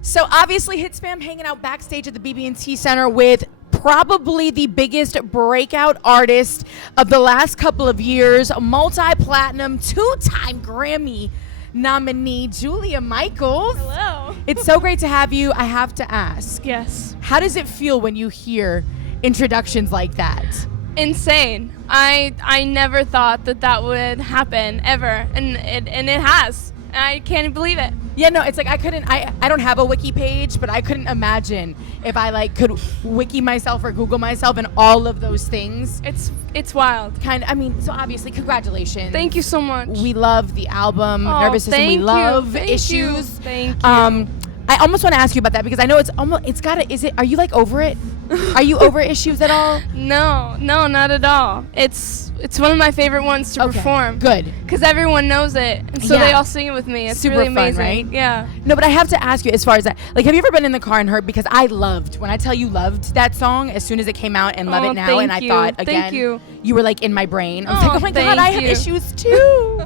So obviously Hits Fam hanging out backstage at the BB&T Center with probably the biggest breakout artist of the last couple of years, multi-platinum, 2-time Grammy nominee, Julia Michaels. Hello. It's so great to have you. I have to ask. Yes. How does it feel when you hear introductions like that? Insane. I never thought that would happen ever, and it has. I can't believe it. Yeah, no, it's like I don't have a wiki page, but I couldn't imagine if I could wiki myself or Google myself and all of those things. It's wild. So obviously, congratulations. Thank you so much. We love the album, Nervous System. We love Issues. Thank you. I almost want to ask you about that because I know are you over it? Are you over Issues at all? No, not at all. It's one of my favorite ones to perform. Good. Because everyone knows it, and so they all sing it with me. It's super really fun, amazing. Right? Yeah. No, but I have to ask you, as far as that, have you ever been in the car and heard? Because I loved, when I tell you loved that song as soon as it came out and love it now, and I thought again, you were in my brain. I was like, oh my God, I have Issues too.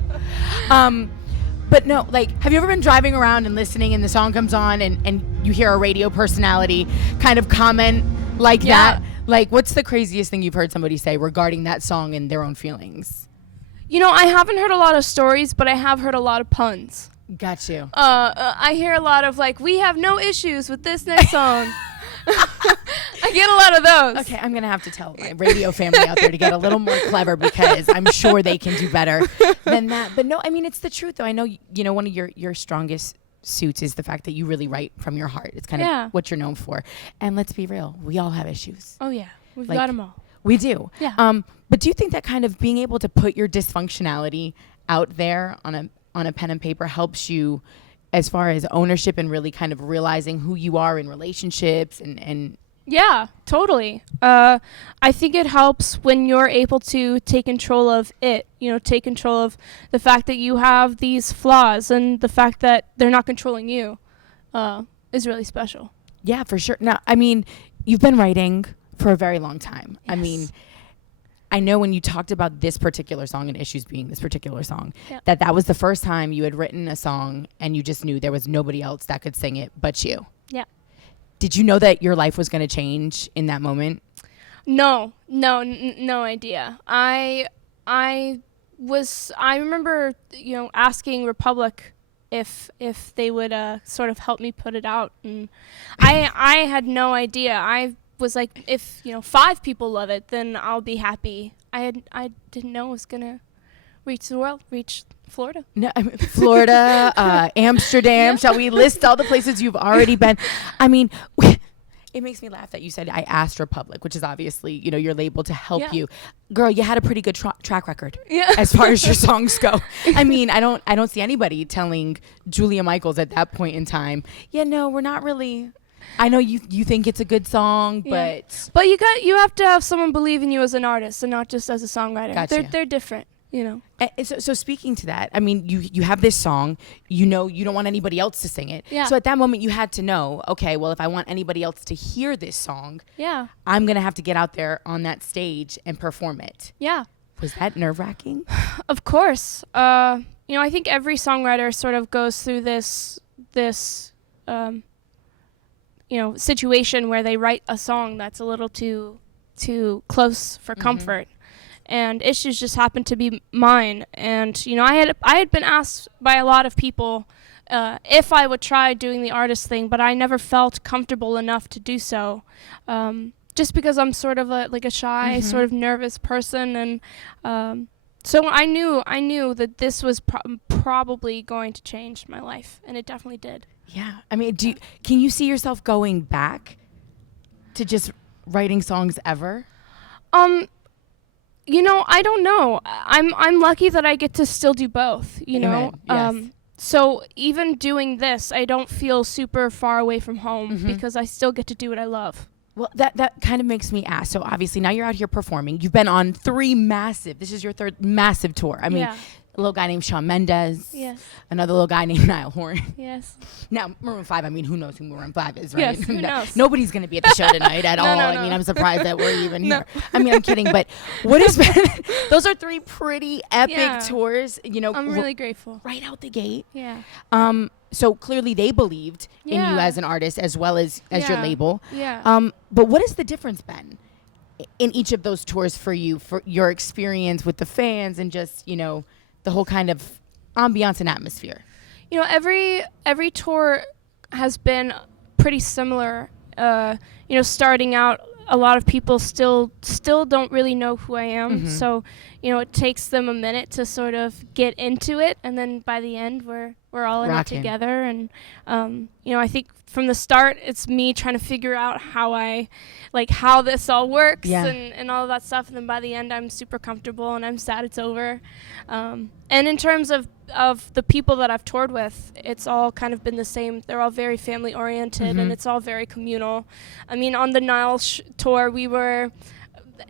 But no, have you ever been driving around and listening and the song comes on and you hear a radio personality kind of comment that? What's the craziest thing you've heard somebody say regarding that song and their own feelings? I haven't heard a lot of stories, but I have heard a lot of puns. Got you. I hear a lot of we have no issues with this next song. I get a lot of those. Okay, I'm going to have to tell my radio family out there to get a little more clever because I'm sure they can do better than that. But no, it's the truth, though. I know, one of your strongest suits is the fact that you really write from your heart. It's kind of what you're known for. And let's be real, we all have issues. Oh, yeah. We've got them all. We do. Yeah. But do you think that kind of being able to put your dysfunctionality out there on a pen and paper helps you as far as ownership and really kind of realizing who you are in relationships and Yeah, totally. I think it helps when you're able to take control of it, take control of the fact that you have these flaws and the fact that they're not controlling you is really special. Yeah, for sure. Now, you've been writing for a very long time. Yes. I know when you talked about this particular song and Issues being this particular song, that was the first time you had written a song and you just knew there was nobody else that could sing it but you. Yeah. Did you know that your life was going to change in that moment? No idea. I remember, asking Republic if they would sort of help me put it out, and I had no idea. I was like, if 5 people love it, then I'll be happy. I didn't know it was gonna reach the world, reach Florida. No, Florida, Amsterdam. Yeah. Shall we list all the places you've already been? It makes me laugh that you said I asked Republic, which is obviously your label to help you. Girl, you had a pretty good track record as far as your songs go. I don't see anybody telling Julia Michaels at that point in time, we're not really. I know you think it's a good song, but you have to have someone believe in you as an artist and not just as a songwriter. Gotcha. They're different. So speaking to that, you have this song, you don't want anybody else to sing it. Yeah. So at that moment you had to know, okay, well, if I want anybody else to hear this song, I'm going to have to get out there on that stage and perform it. Yeah. Was that nerve-wracking? Of course. I think every songwriter sort of goes through this situation where they write a song that's a little too close for comfort. And Issues just happened to be mine. And, I had been asked by a lot of people if I would try doing the artist thing, but I never felt comfortable enough to do so. Just because I'm sort of a shy, sort of nervous person. And so I knew that this was probably going to change my life. And it definitely did. Yeah. Can you see yourself going back to just writing songs ever? I don't know. I'm lucky that I get to still do both, Amen. Yes. So even doing this, I don't feel super far away from home because I still get to do what I love. Well, that kind of makes me ask. So obviously now you're out here performing. You've been on 3 massive. This is your 3rd massive tour. little guy named Shawn Mendes. Yes. Another little guy named Niall Horan. Yes. Now, Maroon 5, I mean, who knows who Maroon 5 is, right? Yes, who knows? Nobody's going to be at the show tonight at all. No. I mean, I'm surprised that we're even here. I mean, I'm kidding, but what has been, those are 3 pretty epic tours, you know. I'm really grateful. Right out the gate. Yeah. So clearly they believed in you as an artist as well as your label. Yeah. But what has the difference been in each of those tours for you, for your experience with the fans and just, you know, the whole kind of ambiance and atmosphere? You know, every tour has been pretty similar. You know, starting out, a lot of people still don't really know who I am. Mm-hmm. So, you know, it takes them a minute to sort of get into it, and then by the end, we're all in it together. And you know, I think from the start, it's me trying to figure out how this all works and all of that stuff. And then by the end, I'm super comfortable and I'm sad it's over. And in terms of the people that I've toured with, it's all kind of been the same. They're all very family oriented, and it's all very communal. I mean, on the Nile tour, we were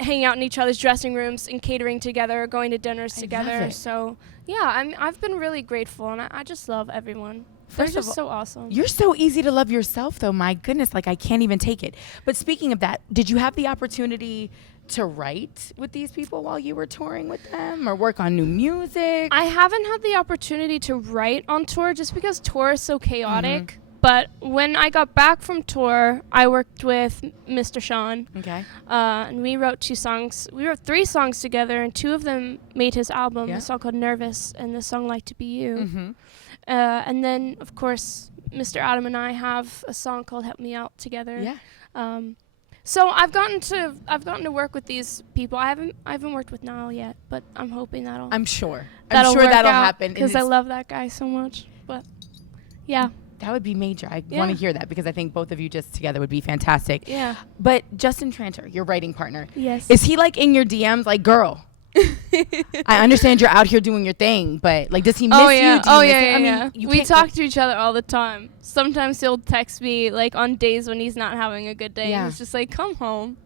hanging out in each other's dressing rooms and catering together, going to dinners together. So yeah, I've been really grateful, and I just love everyone. They're just so awesome. You're so easy to love yourself, though. My goodness, like I can't even take it. But speaking of that, did you have the opportunity to write with these people while you were touring with them or work on new music? I haven't had the opportunity to write on tour just because tour is so chaotic. But when I got back from tour, I worked with Mr. Sean. Okay. And we wrote 2 songs. We wrote 3 songs together, and 2 of them made his album. A song called Nervous and the song Like to Be You. And then, of course, Mr. Adam and I have a song called Help Me Out together. Yeah. So I've gotten to work with these people. I haven't worked with Niall yet, but I'm hoping I'm sure that'll happen because I love that guy so much. But yeah. That would be major. I want to hear that because I think both of you just together would be fantastic. Yeah. But Justin Tranter, your writing partner. Yes. Is he like in your DMs like, girl, I understand you're out here doing your thing, but like, does he miss you? Yeah. We talk to each other all the time. Sometimes he'll text me like on days when he's not having a good day. Yeah. He's just like, come home.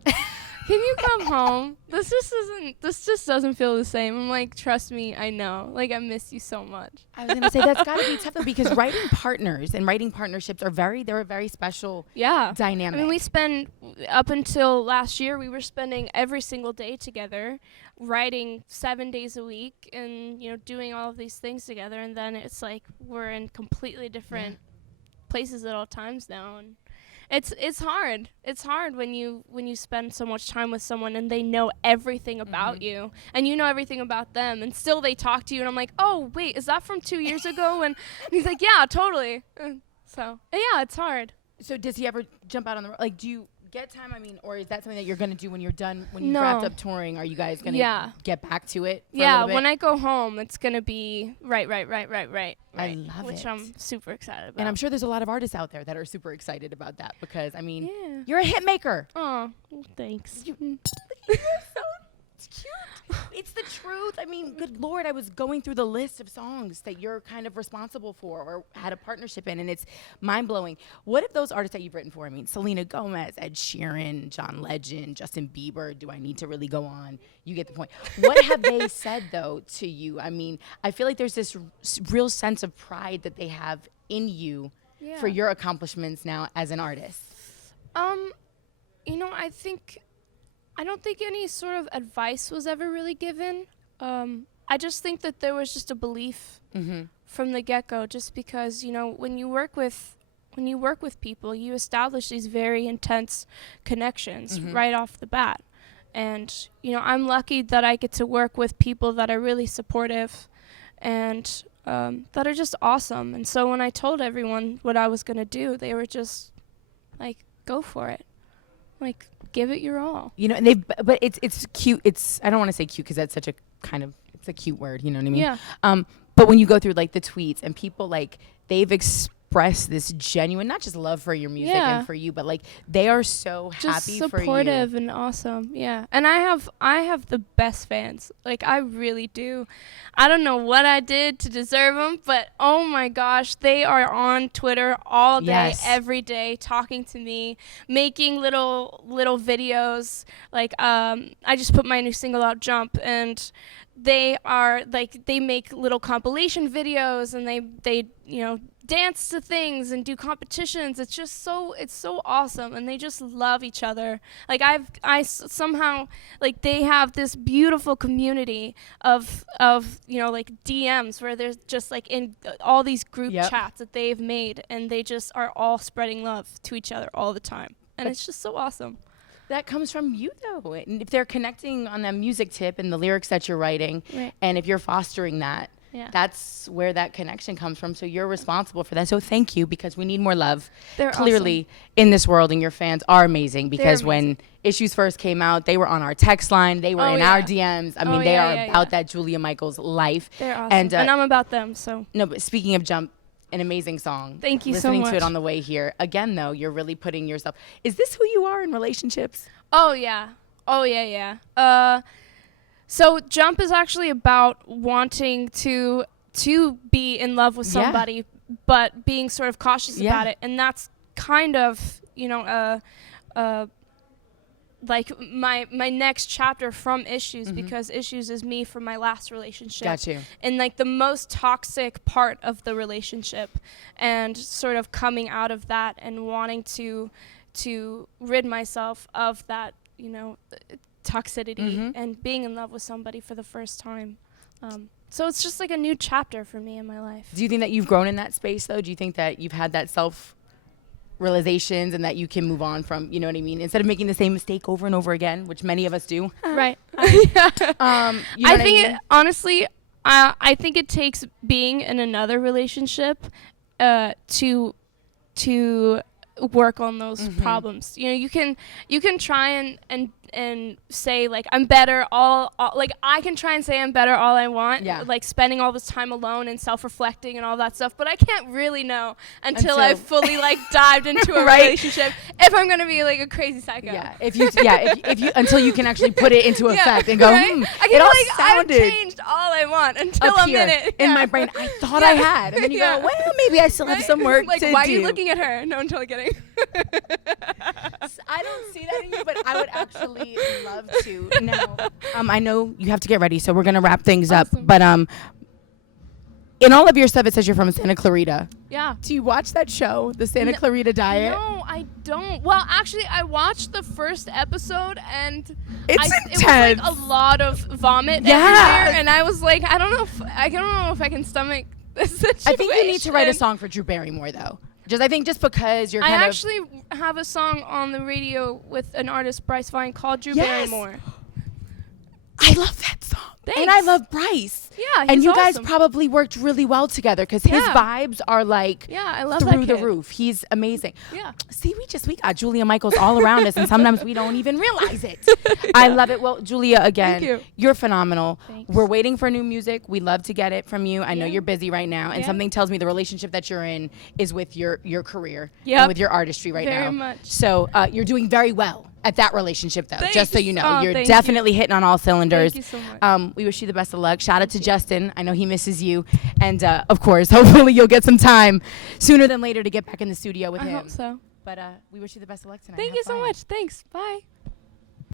Can you come home? This just doesn't feel the same. I'm like, trust me, I know. Like, I miss you so much. I was gonna say that's gotta be tough because writing partners and writing partnerships are they're a very special dynamic. I mean, we spend up until last year, we were spending every single day together, writing 7 days a week, and you know, doing all of these things together. And then it's like we're in completely different places at all times now. And it's hard. It's hard when you spend so much time with someone and they know everything about you and you know everything about them, and still they talk to you and I'm like, oh wait, is that from 2 years ago? And he's like, yeah, totally. So yeah, it's hard. So does he ever jump out on the road? Like, do you get time? I mean, or is that something that you're gonna do when you're done, when you wrapped up touring? Are you guys gonna get back to it? For a little bit? When I go home, it's gonna be right. I love which I'm super excited about. And I'm sure there's a lot of artists out there that are super excited about that because I mean, you're a hit maker. Oh, well, thanks. It's cute. It's the truth. I mean, good Lord, I was going through the list of songs that you're kind of responsible for or had a partnership in, and it's mind-blowing. What if those artists that you've written for, I mean, Selena Gomez, Ed Sheeran, John Legend, Justin Bieber, do I need to really go on? You get the point. What have they said, though, to you? I mean, I feel like there's this real sense of pride that they have in you for your accomplishments now as an artist. You know, I don't think any sort of advice was ever really given. I just think that there was just a belief from the get-go, just because, you know, when you work with people, you establish these very intense connections right off the bat. And, you know, I'm lucky that I get to work with people that are really supportive and that are just awesome. And so when I told everyone what I was going to do, they were just like, go for it. Like, give it your all. You know, and but it's cute. I don't want to say cute because that's such a kind of, it's a cute word, you know what I mean? Yeah. But when you go through like the tweets and people like, they've expressed express this genuine, not just love for your music and for you, but like they are so just happy for you. Supportive and awesome. Yeah. And I have the best fans. Like I really do. I don't know what I did to deserve them, but oh my gosh, they are on Twitter all day, every day, talking to me, making little videos. Like I just put my new single out, Jump, and they are like, they make little compilation videos, and they dance to things and do competitions. It's so awesome, and they just love each other. Like somehow, like, they have this beautiful community of like DMs where there's just like in all these group chats that they've made, and they just are all spreading love to each other all the time, and it's just so awesome. That comes from you, though. And if they're connecting on that music tip and the lyrics that you're writing, and if you're fostering that, that's where that connection comes from. So you're responsible for that. So thank you, because we need more love. They're clearly awesome in this world, and your fans are amazing, because when Issues first came out, they were on our text line. They were in our DMs. I mean, they are about that Julia Michaels life. They're awesome. And I'm about them. So no, but speaking of Jump, an amazing song. Thank you so much. Listening to it on the way here. Again, though, you're really putting yourself. Is this who you are in relationships? Oh, yeah. So Jump is actually about wanting to be in love with somebody, but being sort of cautious about it. And that's kind of, like my next chapter from Issues, because Issues is me from my last relationship. Got you. And like the most toxic part of the relationship, and sort of coming out of that and wanting to rid myself of that, toxicity, and being in love with somebody for the first time. So it's just like a new chapter for me in my life. Do you think that you've grown in that space, though? Do you think that you've had that self-realizations and that you can move on from, you know what I mean? Instead of making the same mistake over and over again, which many of us do. Right. Honestly, I think it takes being in another relationship to work on those problems. You can try and say like I'm better all like I can try and say I'm better all I want, like spending all this time alone and self-reflecting and all that stuff, but I can't really know until I've fully like dived into a relationship if I'm gonna be like a crazy psycho. If you until you can actually put it into effect and go, I can I've changed all I want until I'm in it. In my brain, I thought I had, and then you go, well, maybe I still have some work like, to do. Why are you looking at her? No, I'm totally kidding. I don't see that in you, but I would actually love to. Now, I know you have to get ready, so we're gonna wrap things up. But in all of your stuff, it says you're from Santa Clarita. Yeah. Do you watch that show, the Santa Clarita Diet? No, I don't. Well, actually, I watched the first episode, and it was like a lot of vomit everywhere, and I was like, I don't know if I can stomach this situation. I think you need to write a song for Drew Barrymore, though. I think because you're kind of... I actually have a song on the radio with an artist, Bryce Vine, called Drew Barrymore. I love that song. Thanks. And I love Bryce. Yeah, he's And you awesome. guys probably worked really well together, because his vibes are like I love through that the roof. He's amazing. Yeah. See, we got Julia Michaels all around us, and sometimes we don't even realize it. I love it. Well, Julia, again, you're phenomenal. Thanks. We're waiting for new music. We'd love to get it from you. I know you're busy right now, and something tells me the relationship that you're in is with your career and with your artistry right now. Very much. So you're doing very well at that relationship, though. Thanks. Just so you know, you're thank definitely hitting on all cylinders. Thank you so much. We wish you the best of luck. Shout out to Justin. I know he misses you, and of course, hopefully you'll get some time sooner than later to get back in the studio with him. I hope so. But we wish you the best of luck tonight. Thank you so much. Thanks. Bye.